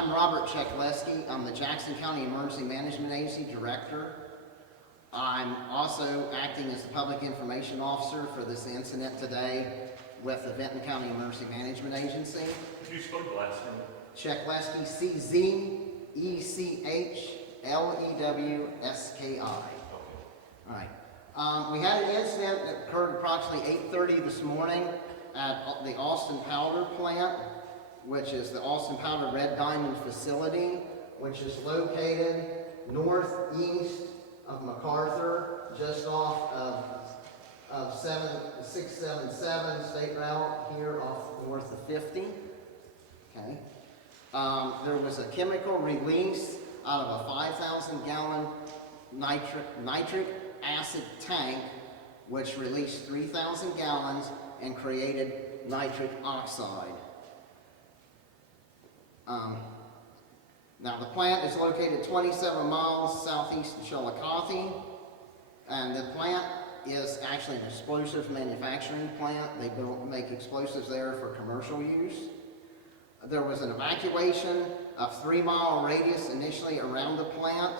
I'm Robert Chekleski. I'm the Jackson County Emergency Management Agency Director. I'm also acting as the Public Information Officer for this incident today with the Vinton County Emergency Management Agency. Could you spell the last name? Chekleski, C-Z-E-C-H-L-E-W-S-K-I. All right. We had an incident that occurred approximately 8:30 this morning at the Austin Powder plant, which is the Austin Powder Red Diamond facility, which is located northeast of MacArthur, just off of 677 State Route here off north of 50. Okay. There was a chemical release out of a 5,000-gallon nitric acid tank, which released 3,000 gallons and created nitric oxide. Now the plant is located 27 miles southeast of Chillicothe, and the plant is actually an explosive manufacturing plant. They make explosives there for commercial use. There was an evacuation of 3-mile radius initially around the plant,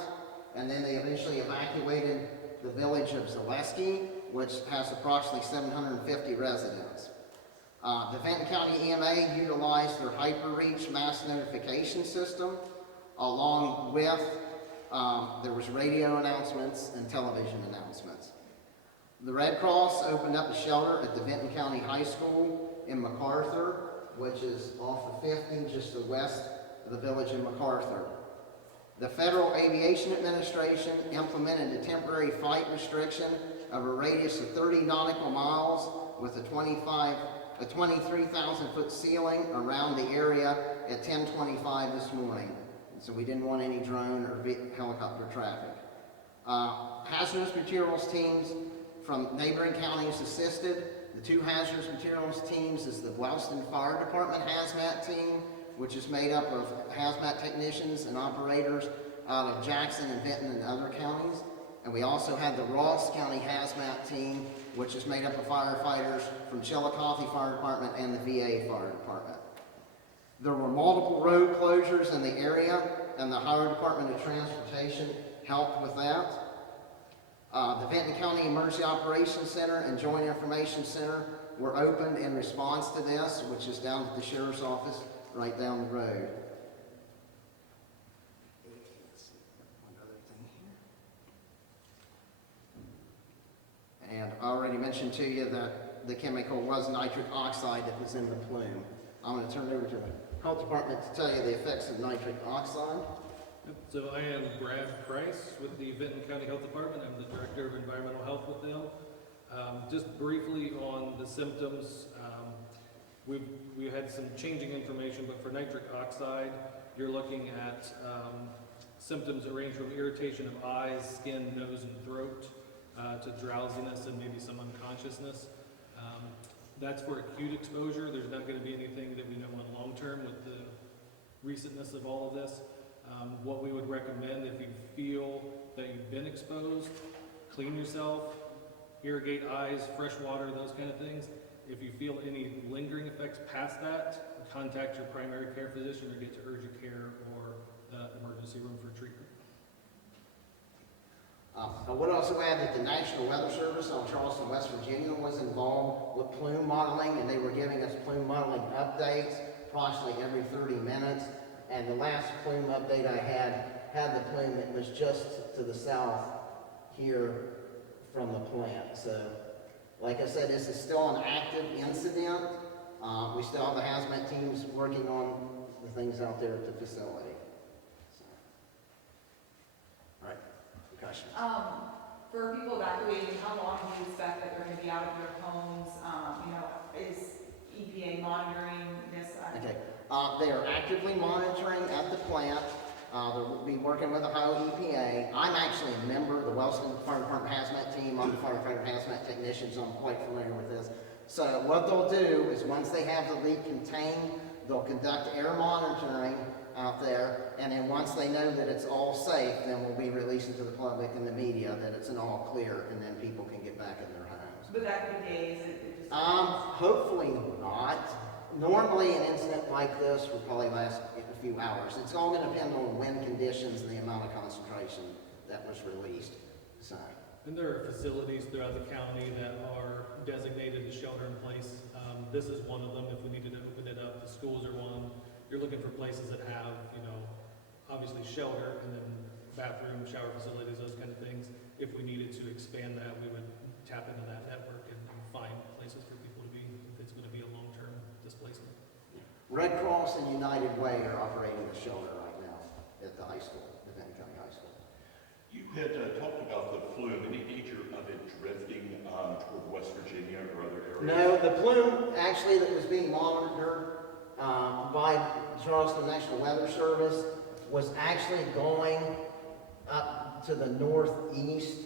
and then they eventually evacuated the village of Zaleski, which has approximately 750 residents. The Vinton County EMA utilized their HyperReach mass notification system, along with there was radio announcements and television announcements. The Red Cross opened up a shelter at the Vinton County High School in MacArthur, which is off the 50, just to the west of the village of MacArthur. The Federal Aviation Administration implemented a temporary flight restriction of a radius of 30 nautical miles with a 23,000-foot ceiling around the area at 10:25 this morning. So we didn't want any drone or helicopter traffic. Hazardous materials teams from neighboring counties assisted. The 2 hazardous materials teams is the Wellston Fire Department hazmat team, which is made up of hazmat technicians and operators out of Jackson and Vinton and other counties. And we also had the Ross County hazmat team, which is made up of firefighters from Chillicothe Fire Department and the VA Fire Department. There were multiple road closures in the area, and the Ohio Department of Transportation helped with that. The Vinton County Emergency Operations Center and Joint Information Center were opened in response to this, which is down at the Sheriff's Office right down the road. And I already mentioned to you that the chemical was nitric oxide that was in the plume. I'm going to turn it over to the Health Department to tell you the effects of nitric oxide. So I am Brad Price with the Vinton County Health Department. I'm the Director of Environmental Health with them. Just briefly on the symptoms, we've had some changing information, but for nitric oxide, you're looking at symptoms that range from irritation of eyes, skin, nose, and throat, to drowsiness and maybe some unconsciousness. That's for acute exposure. There's not going to be anything that we know on long term with the recentness of all of this. What we would recommend, if you feel that you've been exposed, clean yourself, irrigate eyes, fresh water, those kind of things. If you feel any lingering effects past that, contact your primary care physician or get to urgent care or the emergency room for treatment. I would also add that the National Weather Service on Charleston, West Virginia was involved with plume modeling, and they were giving us plume modeling updates approximately every 30 minutes. And the last plume update I had the plume that was just to the south here from the plant. So, like I said, this is still an active incident. We still have the hazmat teams working on the things out there at the facility. So. All right, questions? For people evacuating, how long do you expect that they're going to be out of their homes? Is EPA monitoring this? Okay. They are actively monitoring at the plant. They'll be working with Ohio EPA. I'm actually a member of the Wellston Fire Department hazmat team. I'm the firefighter hazmat technician, so I'm quite familiar with this. So what they'll do is once they have the leak contained, they'll conduct air monitoring out there, and then once they know that it's all safe, then we'll be releasing to the public and the media that it's an all clear, and then people can get back in their homes. But that could be days. Hopefully not. Normally an incident like this would probably last few hours. It's all gonna depend on wind conditions and the amount of concentration that was released, so. And there are facilities throughout the county that are designated as shelter in place. This is one of them, if we needed to open it up. The schools are one. You're looking for places that have, you know, obviously shelter and then bathroom, shower facilities, those kind of things. If we needed to expand that, we would tap into that network and find places for people to be, if it's gonna be a long-term displacement. Red Cross and United Way are operating a shelter right now at the high school, the Vinton County High School. You had talked about the flume. Any danger of it drifting toward West Virginia or other areas? No, the plume actually that was being monitored by Charleston National Weather Service was actually going up to the northeast.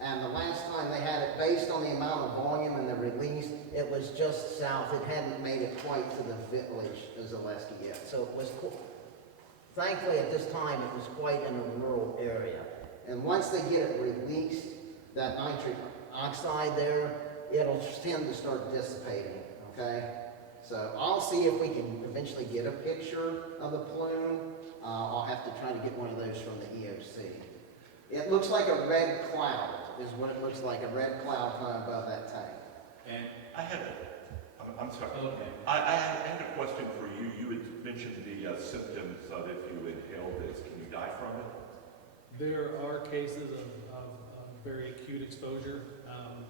And the last time they had it, based on the amount of volume and the release, it was just south. It hadn't made it quite to the village of Zaleski yet. So it was, thankfully at this time, it was quite in a rural area. And once they get it released, that nitric oxide there, it'll tend to start dissipating, okay? So I'll see if we can eventually get a picture of the plume. I'll have to try to get one of those from the EOC. It looks like a red cloud, is what it looks like, a red cloud coming above that tank. And I had I'm sorry. Okay. I had a question for you. You had mentioned the symptoms of if you inhale this. Can you die from it? There are cases of very acute exposure.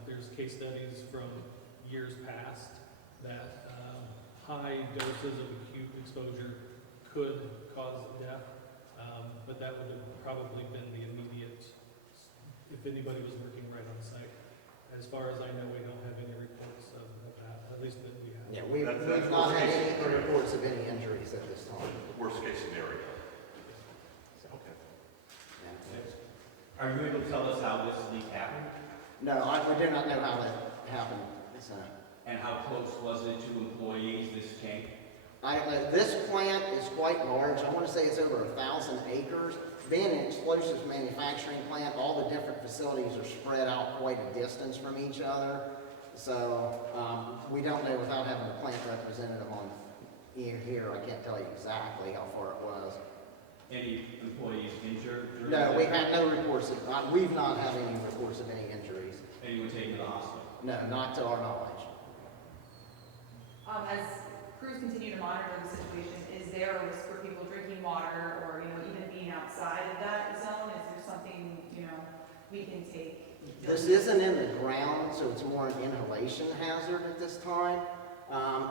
There's case studies from years past that high doses of acute exposure could cause death, but that would have probably been the immediate, if anybody was working right on site. As far as I know, we don't have any reports of that, at least that we have. Yeah, we've That's not worst had case any scenario. reports of any injuries at this time. Worst case scenario. Okay. Yeah. Are you able to tell us how this leak happened? No, we do not know how that happened. So, And how close was it to employees, this tank? I don't know. This plant is quite large. I want to say it's over 1,000 acres. Being an explosives manufacturing plant, all the different facilities are spread out quite a distance from each other. So we don't know without having a plant representative on here. I can't tell you exactly how far it was. Any employees injured? during No, that? we've had no reports. We've not had any reports of any injuries. Anyone taken to the hospital? No, not to our knowledge. As crews continue to monitor the situation, is there a risk for people drinking water or, you know, even being outside of that zone? Is there something, you know, we can take? This isn't in the ground, so it's more an inhalation hazard at this time.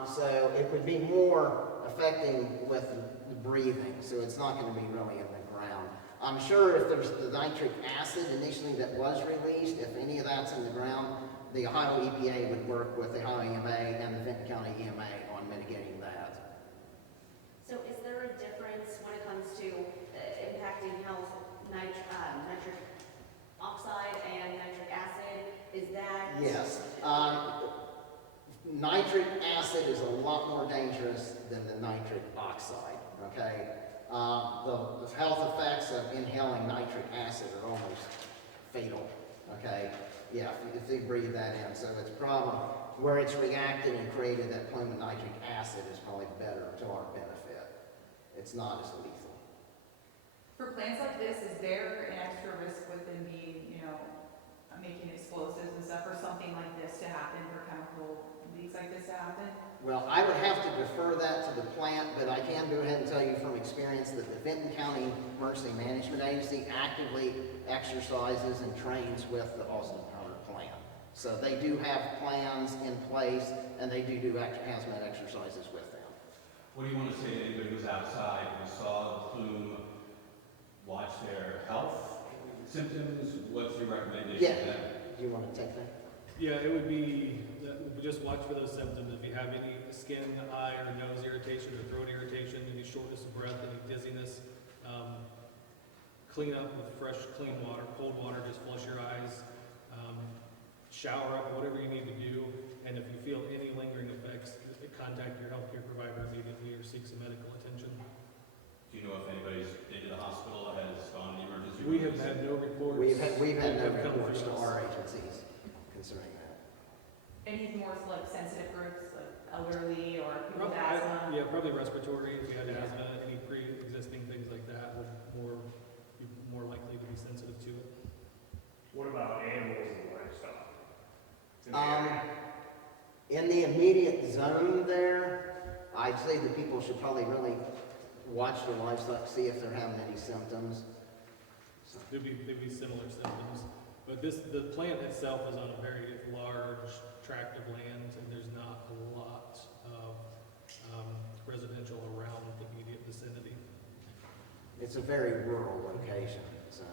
So it would be more affecting with the breathing, so it's not going to be really in the ground. I'm sure if there's the nitric acid initially that was released, if any of that's in the ground, the Ohio EPA would work with the Ohio EMA and the Vinton County EMA on mitigating that. So is there a difference when it comes to impacting health, nitric oxide and nitric acid? Is that? Yes. Nitric acid is a lot more dangerous than the nitric oxide, okay? The health effects of inhaling nitric acid are almost fatal, okay? Yeah, if they breathe that in. So it's probably, where it's reacted and created that plume of nitric acid is probably better to our benefit. It's not as lethal. For plants like this, is there an extra risk with them being, you know, making explosives and stuff, or something like this to happen, for chemical leaks like this to happen? Well, I would have to defer that to the plant, but I can go ahead and tell you from experience that the Vinton County Emergency Management Agency actively exercises and trains with the Austin Powder plant. So they do have plans in place, and they do hazmat exercises with them. What do you want to say to anybody who's outside, who saw the plume, watch their health symptoms? What's your recommendation Yeah. to them? Do you want to take that? Yeah, it would be, just watch for those symptoms. If you have any skin, eye, or nose irritation, or throat irritation, any shortness of breath, any dizziness, clean up with fresh, clean water, cold water, just flush your eyes, shower up, whatever you need to do. And if you feel any lingering effects, contact your healthcare provider immediately or seek some medical attention. Do you know if anybody's been to the hospital, has gone to the emergency room? We have had no reports. We've had no that have come reports to through us. our agencies concerning that. Any more like sensitive groups, like elderly or people with Probably, asthma? yeah, probably respiratory, if you had asthma, any pre-existing things like that would be more likely to be sensitive to it. What about animals and livestock? In the Um, area? in the immediate zone there, I'd say that people should probably really watch their livestock, see if they're having any symptoms. So, There'd be similar symptoms, but the plant itself is on a very large tract of land, and there's not a lot of residential around the immediate vicinity. it's a very rural location, so.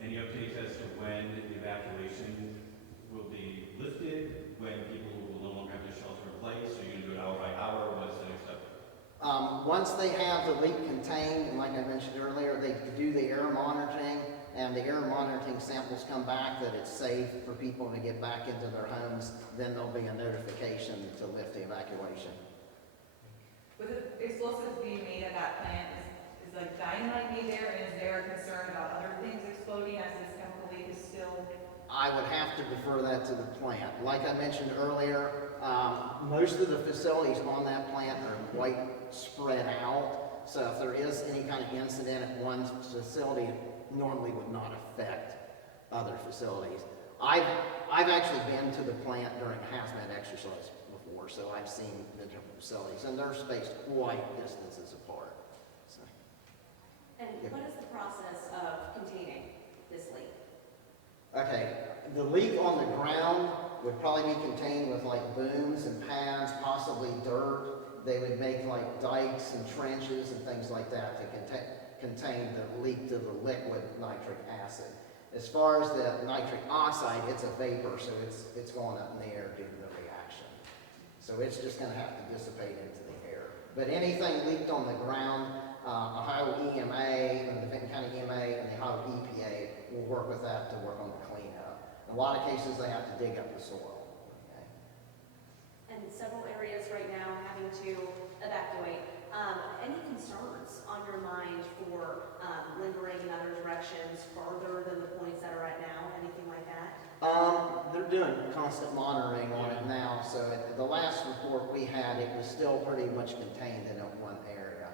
Any updates as to when the evacuation will be lifted, when people will no longer have to shelter in place? Are you gonna do it hour by hour? What's the next step? Once they have the leak contained, and like I mentioned earlier, they do the air monitoring, and the air monitoring samples come back that it's safe for people to get back into their homes, then there'll be a notification to lift the evacuation. With the explosives being made at that plant, is like dynamite be there, and is there a concern about other things exploding as this chemical leak is still? I would have to defer that to the plant. Like I mentioned earlier, most of the facilities on that plant are quite spread out. So if there is any kind of incident at one facility, it normally would not affect other facilities. I've actually been to the plant during hazmat exercise before, so I've seen the different facilities, and they're spaced quite distances apart. So, And Yeah. what is the process of containing this leak? okay, the leak on the ground would probably be contained with like booms and pads, possibly dirt. They would make like dikes and trenches and things like that to contain the leak to the liquid nitric acid. As far as the nitric oxide, it's a vapor, so it's going up in the air due to the reaction. So it's just going to have to dissipate into the air. But anything leaked on the ground, Ohio EMA, and the Vinton County EMA, and the Ohio EPA will work with that to work on the cleanup. In a lot of cases, they have to dig up the soil. Okay? And several areas right now having to evacuate. Any concerns on your mind for lingering in other directions further than the points that are at now? Anything like that? They're doing constant monitoring on it now, so at the last report we had, it was still pretty much contained in one area.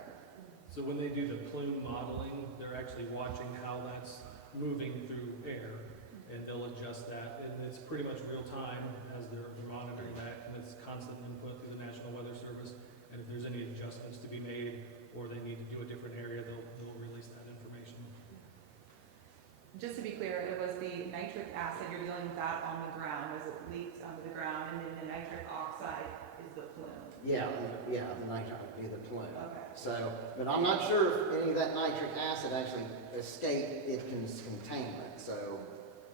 So when they do the plume modeling, they're actually watching how that's moving through air, and they'll adjust that, and it's pretty much real time as they're monitoring that, and it's constant input through the National Weather Service, and if there's any adjustments to be made, or they need to do a different area, they'll release that information. Just to be clear, it was the nitric acid, you're dealing with that on the ground, as it leaks onto the ground, and then the nitric oxide is the plume. Yeah, the nitric would be the plume. Okay. So, but I'm not sure if any of that nitric acid actually escaped its containment, so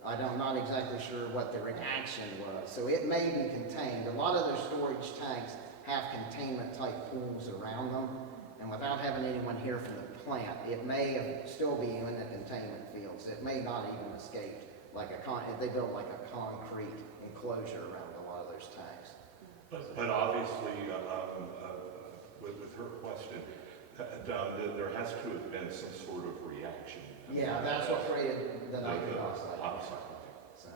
I'm not exactly sure what the reaction was. So it may be contained. A lot of their storage tanks have containment type pools around them, and without having anyone here from the plant, it may still be in the containment fields. It may not even escape like they built like a concrete enclosure around a lot of those tanks. But obviously, with her question, there has to have been some sort of reaction. Yeah, that's what created the nitric oxide. Oxide. So,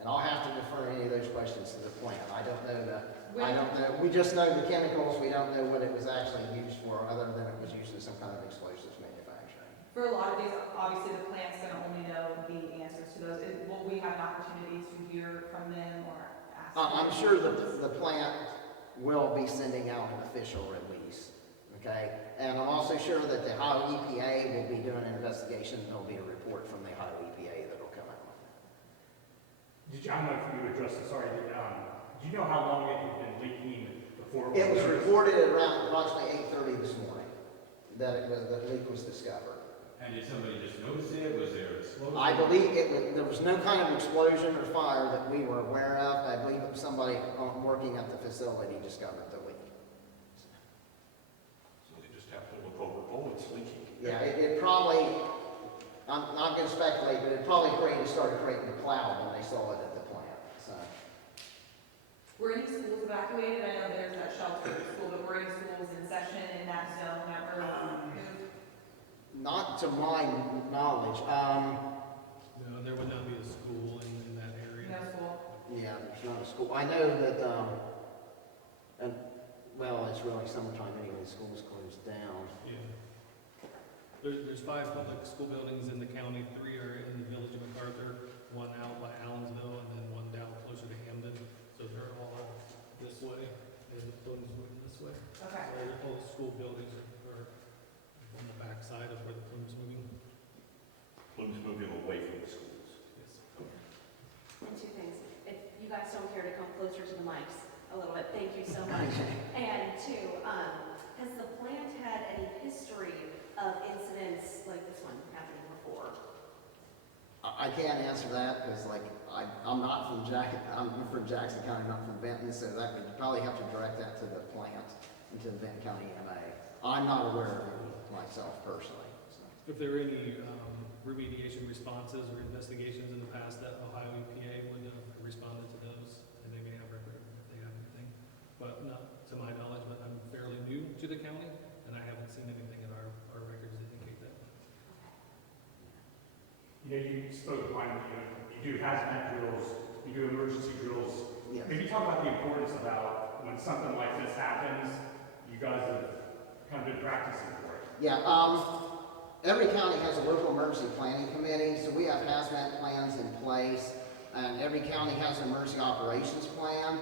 and I'll have to defer any of those questions to the plant. I don't know. We just know the chemicals. We don't know what it was actually used for, other than it was used in some kind of explosives manufacturing. For a lot of these, obviously the plant's gonna only know the answers to those. Will we have opportunities to hear from them or ask? I'm sure the plant will be sending out an official release. Okay, and I'm also sure that the Ohio EPA will be doing an investigation. There'll be a report from the Ohio EPA that'll come out. I don't know if you addressed this already, but do you know how long it had been leaking before? It was reported at around approximately 8:30 this morning that the leak was discovered. And did somebody just notice it? Was there an explosion? I believe there was no kind of explosion or fire that we were aware of. I believe that somebody working at the facility discovered the leak. So they just have to look over, oh, it's leaking. Yeah, it probably, I'm not going to speculate, but it probably started creating a cloud when they saw it at the plant. So, Were any schools evacuated? I know there's that shelter school, but were any schools in session in that zone that were moved? not to my knowledge. No, there would not be a school in that area. No school? Yeah, there's not a school. I know that Well, it's really summertime anyway, school's closed down. Yeah. There's 5 public school buildings in the county, 3 are in the village of MacArthur, 1 out by Allensville, and then 1 down closer to Hamden. So they're all this way, and the buildings moving this way. Okay. So all the school buildings are on the back side of where the plume's moving. Plume's moving away from the schools. Yes. And 2 things, if you guys don't care to come closer to the mics a little bit, thank you so much. And 2, has the plant had any history of incidents like this one happening before? I can't answer that because I'm not from I'm from Jackson County, not from Vinton, so that would probably have to direct that to the plant and to the Vinton County EMA. I'm not aware of it myself personally. So. If there were any remediation responses or investigations in the past that Ohio EPA would have responded to those, and they may have record if they have anything. But not to my knowledge, but I'm fairly new to the county, and I haven't seen anything in our records that indicate that. You know, you spoke one, you do hazmat drills, you do emergency drills. Yes. Maybe talk about the importance about when something like this happens, you guys have kind of been practicing for it. Yeah, every county has a local emergency planning committee, so we have hazmat plans in place, and every county has an emergency operations plan,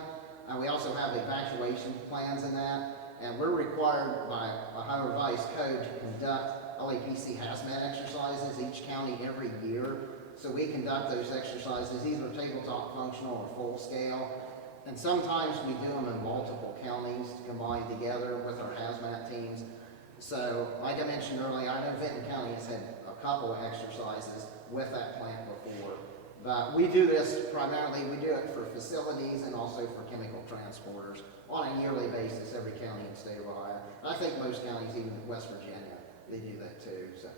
and we also have evacuation plans in that, and we're required by Ohio Revised Code to conduct LAPC hazmat exercises each county every year. So we conduct those exercises either tabletop functional or full scale, and sometimes we do them in multiple counties combined together with our hazmat teams. So, like I mentioned earlier, I know Vinton County has had a couple of exercises with that plant before. But we do this primarily, we do it for facilities and also for chemical transporters on a yearly basis, every county in the state of Ohio. And I think most counties, even West Virginia, they do that too, so.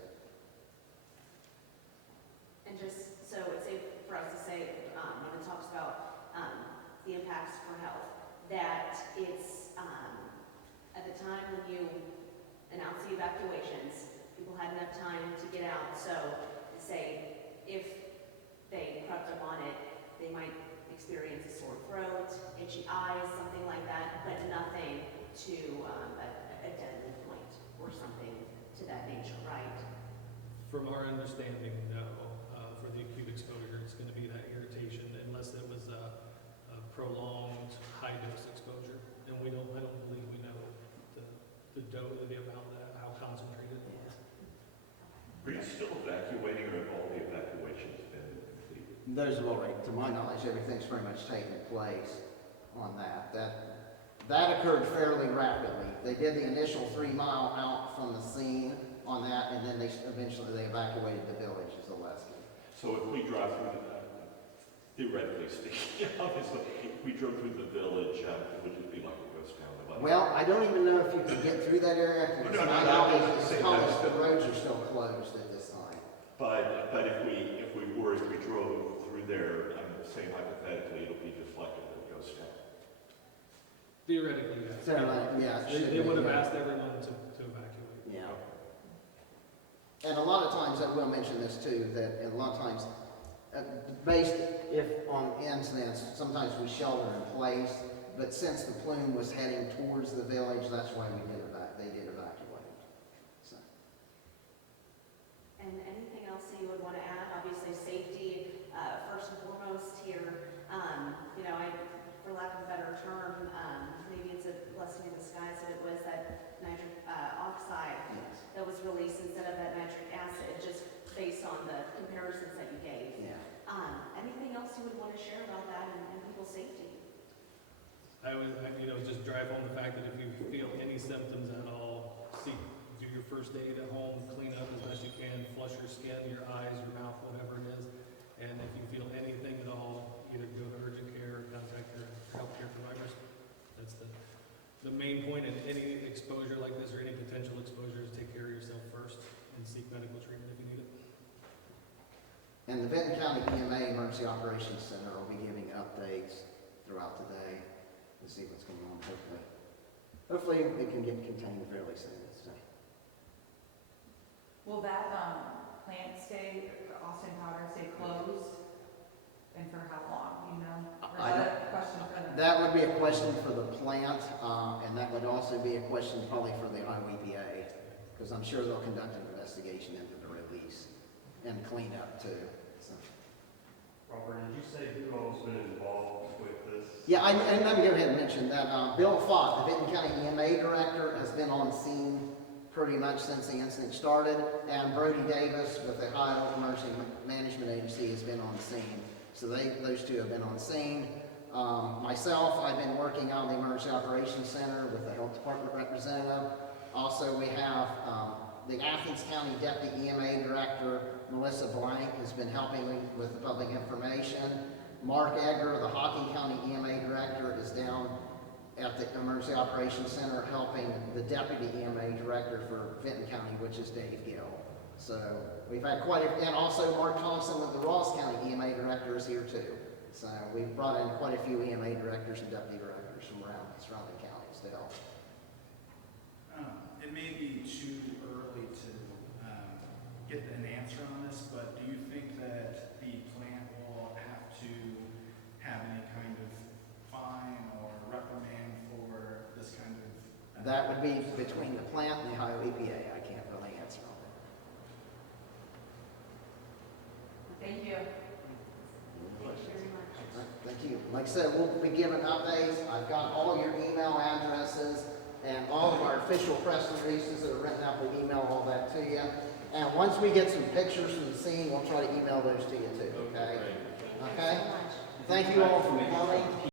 And just so it's safe for us to say, when it talks about the impacts for health, that it's at the time when you announce the evacuations, people had enough time to get out. So say if they crept up on it, they might experience a sore throat, itchy eyes, something like that, but nothing to a deadly point or something to that nature, right? From our understanding, no. For the acute exposure, it's going to be that irritation unless it was a prolonged high-dose exposure. And I don't believe we know the amount of that, how concentrated it is. Are you still evacuating, or have all the evacuations been completed? Those have already, to my knowledge, everything's pretty much taken place on that. That occurred fairly rapidly. They did the initial 3-mile out from the scene on that, and then eventually they evacuated the village as a Leslie. So if we drive through theoretically speaking, obviously, if we drove through the village, would it be like a ghost town? Well, I don't even know if you can get through that area, because my knowledge is no. the roads are still closed at this time. But if we drove through there, I'm saying hypothetically, it'll be just like a ghost town. Theoretically, yes. So, yeah, it should They be, would have yeah. asked everyone to evacuate. Yeah. And a lot of times, I will mention this too, that a lot of times, based if on incidents, sometimes we shelter in place, but since the plume was heading towards the village, that's why they did evacuate. So. And anything else that you would want to add? Obviously, safety, first and foremost here. For lack of a better term, maybe it's a blessing in disguise that it was that nitric oxide Yes. that was released instead of that nitric acid, just based on the comparisons that you gave. Yeah. Anything else you would want to share about that and people's safety? I would, just drive home the fact that if you feel any symptoms at all, do your first aid at home, clean up as best you can, flush your skin, your eyes, your mouth, whatever it is. And if you feel anything at all, either go to urgent care or contact your healthcare providers. That's the main point in any exposure like this, or any potential exposure, is take care of yourself first and seek medical treatment if you need it. And the Vinton County EMA Emergency Operations Center will be giving updates throughout the day to see what's going on, hopefully it can get contained fairly soon. So. Will that plant stay, Austin Powder stay closed? And for how long, you know? Or is I that a question for the That would be a question for the plant, and that would also be a question probably for the Ohio EPA, because I'm sure they'll conduct an investigation into the release and cleanup too. So. Robert, did you say who all's been involved with this? Yeah, and let me go ahead and mention that Bill Fott, the Vinton County EMA director, has been on scene pretty much since the incident started, and Brody Davis with the Ohio Emergency Management Agency has been on scene. So those two have been on scene. Myself, I've been working on the Emergency Operations Center with the Health Department representative. Also, we have the Athens County Deputy EMA Director, Melissa Blank, has been helping with the public information. Mark Egger, the Hocking County EMA Director, is down at the Emergency Operations Center helping the Deputy EMA Director for Vinton County, which is Dave Gill. So we've had and also Mark Thompson with the Ross County EMA Director is here too. So we've brought in quite a few EMA directors and deputy directors from around surrounding counties to help. It may be too early to get an answer on this, but do you think that the plant will have to have any kind of fine or reprimand for this kind of? That would be between the plant and the Ohio EPA. I can't really answer on that. Thank you. Thank you very much. All right, thank you. Like I said, we'll be giving updates. I've got all your email addresses and all of our official press releases that are written up. We'll email all that to you. And once we get some pictures from the scene, we'll try to email those to you too, okay? Thank you Okay. so much. Thank you all for coming.